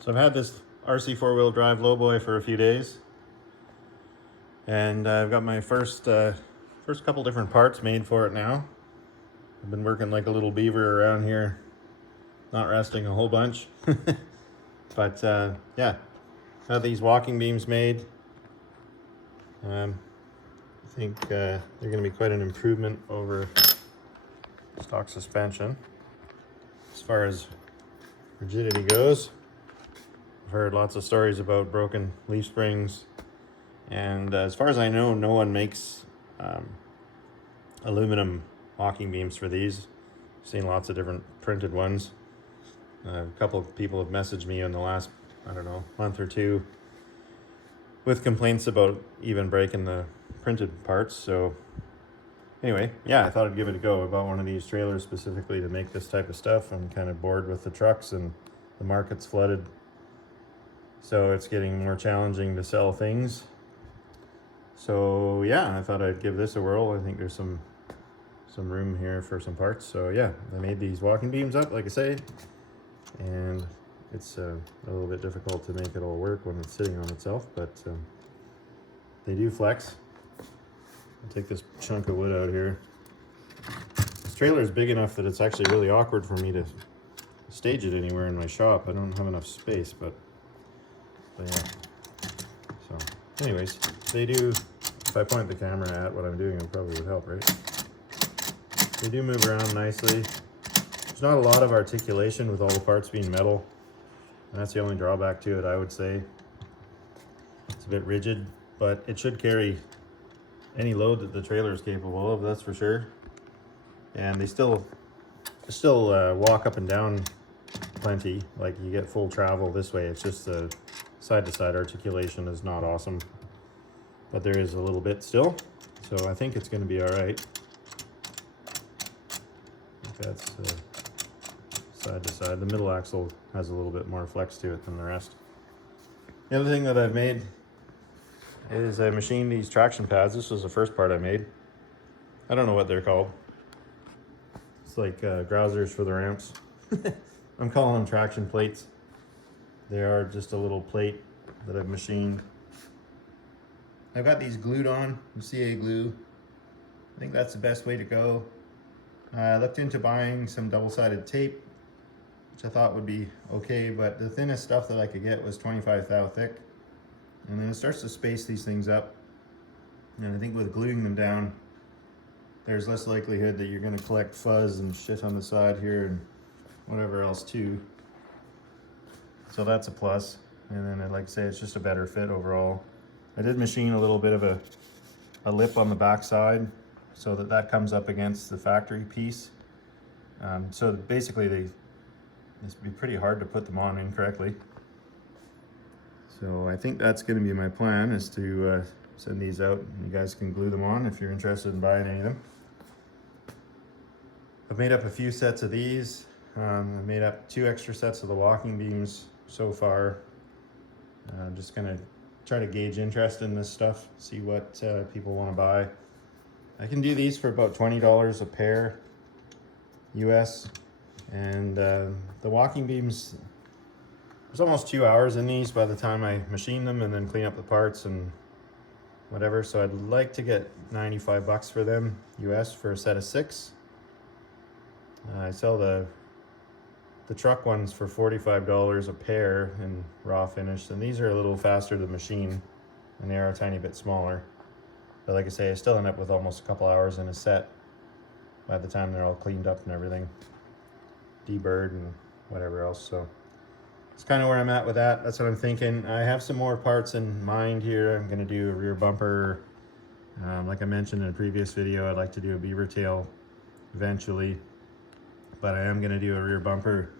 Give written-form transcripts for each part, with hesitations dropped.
So I've had this RC4 drive Lowboy for a few days, and I've got my first couple different parts made for it now. I've been working like a little beaver around here, not resting a whole bunch. But yeah, got these walking beams made. I think they're going to be quite an improvement over stock suspension as far as rigidity goes. I've heard lots of stories about broken leaf springs, and as far as I know, no one makes aluminum walking beams for these. I've seen lots of different printed ones. A couple of people have messaged me in the last, I don't know, month or two with complaints about even breaking the printed parts. So anyway, yeah, I thought I'd give it a go. I bought one of these trailers specifically to make this type of stuff. I'm kind of bored with the trucks and the market's flooded, so it's getting more challenging to sell things. So yeah, I thought I'd give this a whirl. I think there's some room here for some parts. So yeah, I made these walking beams up, like I say, and it's a little bit difficult to make it all work when it's sitting on itself, but they do flex. I'll take this chunk of wood out here. This trailer is big enough that it's actually really awkward for me to stage it anywhere in my shop. I don't have enough space, but yeah. So anyways, they do, if I point the camera at what I'm doing, it probably would help, right? They do move around nicely. There's not a lot of articulation with all the parts being metal. And that's the only drawback to it, I would say. It's a bit rigid, but it should carry any load that the trailer is capable of, that's for sure. And they still walk up and down plenty. Like, you get full travel this way. It's just the side-to-side articulation is not awesome, but there is a little bit still, so I think it's going to be all right. That's side to side. The middle axle has a little bit more flex to it than the rest. The other thing that I've made is I machined these traction pads. This was the first part I made. I don't know what they're called. It's like grousers for the ramps. I'm calling them traction plates. They are just a little plate that I've machined. I've got these glued on, CA glue. I think that's the best way to go. I looked into buying some double-sided tape, which I thought would be okay, but the thinnest stuff that I could get was 25 thou thick. And then it starts to space these things up. And I think with gluing them down, there's less likelihood that you're going to collect fuzz and shit on the side here and whatever else too. So that's a plus. And then, like I say, it's just a better fit overall. I did machine a little bit of a lip on the back side, so that comes up against the factory piece. So basically this would be pretty hard to put them on incorrectly. So I think that's going to be my plan, is to send these out and you guys can glue them on if you're interested in buying any of them. I've made up a few sets of these. I've made up 2 extra sets of the walking beams so far. I'm just going to try to gauge interest in this stuff, see what people want to buy. I can do these for about $20 a pair US, and the walking beams, there's almost 2 hours in these by the time I machine them and then clean up the parts and whatever, so I'd like to get 95 bucks for them US for a set of 6. I sell the truck ones for $45 a pair in raw finish, and these are a little faster to machine and they are a tiny bit smaller. But like I say, I still end up with almost a couple hours in a set by the time they're all cleaned up and everything, deburred and whatever else. So it's kind of where I'm at with that. That's what I'm thinking. I have some more parts in mind here. I'm going to do a rear bumper. Like I mentioned in a previous video, I'd like to do a beaver tail eventually, but I am going to do a rear bumper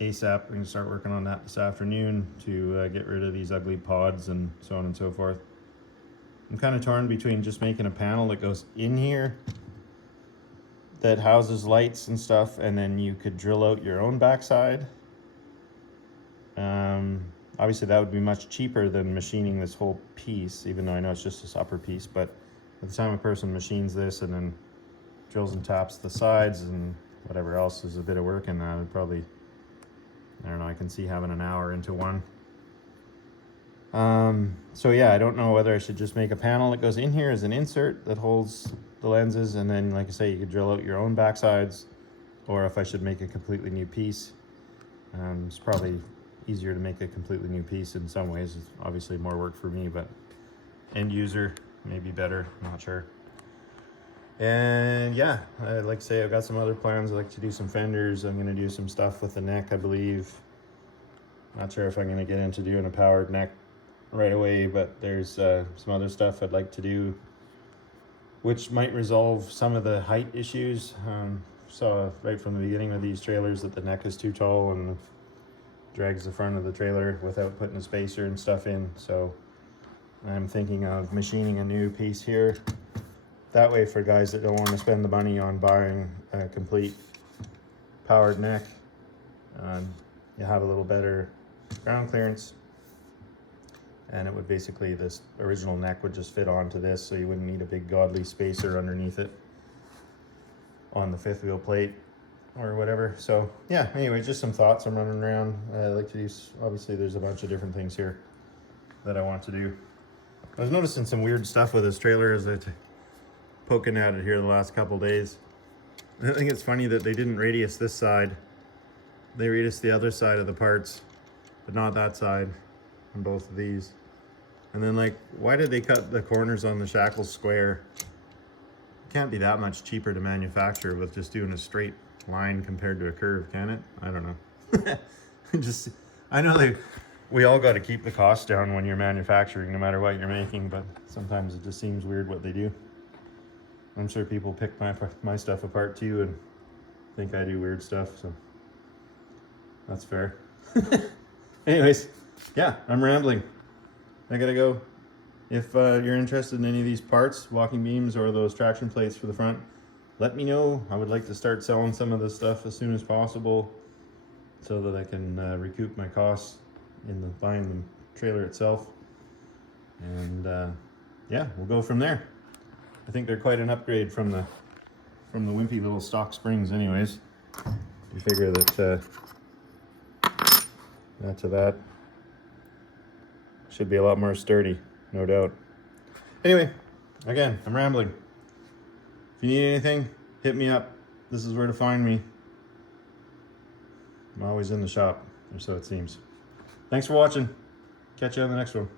ASAP. I'm going to start working on that this afternoon to get rid of these ugly pods and so on and so forth. I'm kind of torn between just making a panel that goes in here that houses lights and stuff, and then you could drill out your own backside. Obviously that would be much cheaper than machining this whole piece, even though I know it's just this upper piece, but by the time a person machines this and then drills and taps the sides and whatever else is a bit of work in that, it'd probably I don't know, I can see having an hour into one. So yeah, I don't know whether I should just make a panel that goes in here as an insert that holds the lenses, and then, like I say, you could drill out your own backsides, or if I should make a completely new piece. It's probably easier to make a completely new piece in some ways. It's obviously more work for me, but end user maybe better, I'm not sure. And yeah, like I say, I've got some other plans. I'd like to do some fenders. I'm gonna do some stuff with the neck, I believe. Not sure if I'm gonna get into doing a powered neck right away, but there's some other stuff I'd like to do which might resolve some of the height issues. Saw right from the beginning of these trailers that the neck is too tall and drags the front of the trailer without putting a spacer and stuff in. So I'm thinking of machining a new piece here. That way, for guys that don't want to spend the money on buying a complete powered neck, you have a little better ground clearance. And it would basically, this original neck would just fit onto this, so you wouldn't need a big godly spacer underneath it on the fifth wheel plate or whatever. So yeah, anyway, just some thoughts I'm running around. I like to do, obviously there's a bunch of different things here that I want to do. I was noticing some weird stuff with this trailer as I poking at it here the last couple days. I think it's funny that they didn't radius this side. They radiused the other side of the parts, but not that side on both of these. And then, like, why did they cut the corners on the shackles square? It can't be that much cheaper to manufacture with just doing a straight line compared to a curve, can it? I don't know. Just, I know we all got to keep the cost down when you're manufacturing, no matter what you're making, but sometimes it just seems weird what they do. I'm sure people pick my stuff apart too and think I do weird stuff, so that's fair. Anyways, yeah, I'm rambling. I gotta go. If you're interested in any of these parts, walking beams or those traction plates for the front, let me know. I would like to start selling some of this stuff as soon as possible so that I can recoup my costs in buying the trailer itself. And yeah, we'll go from there. I think they're quite an upgrade from the wimpy little stock springs anyways. You figure that that to that should be a lot more sturdy, no doubt. Anyway, again, I'm rambling. If you need anything, hit me up. This is where to find me. I'm always in the shop, or so it seems. Thanks for watching. Catch you on the next one.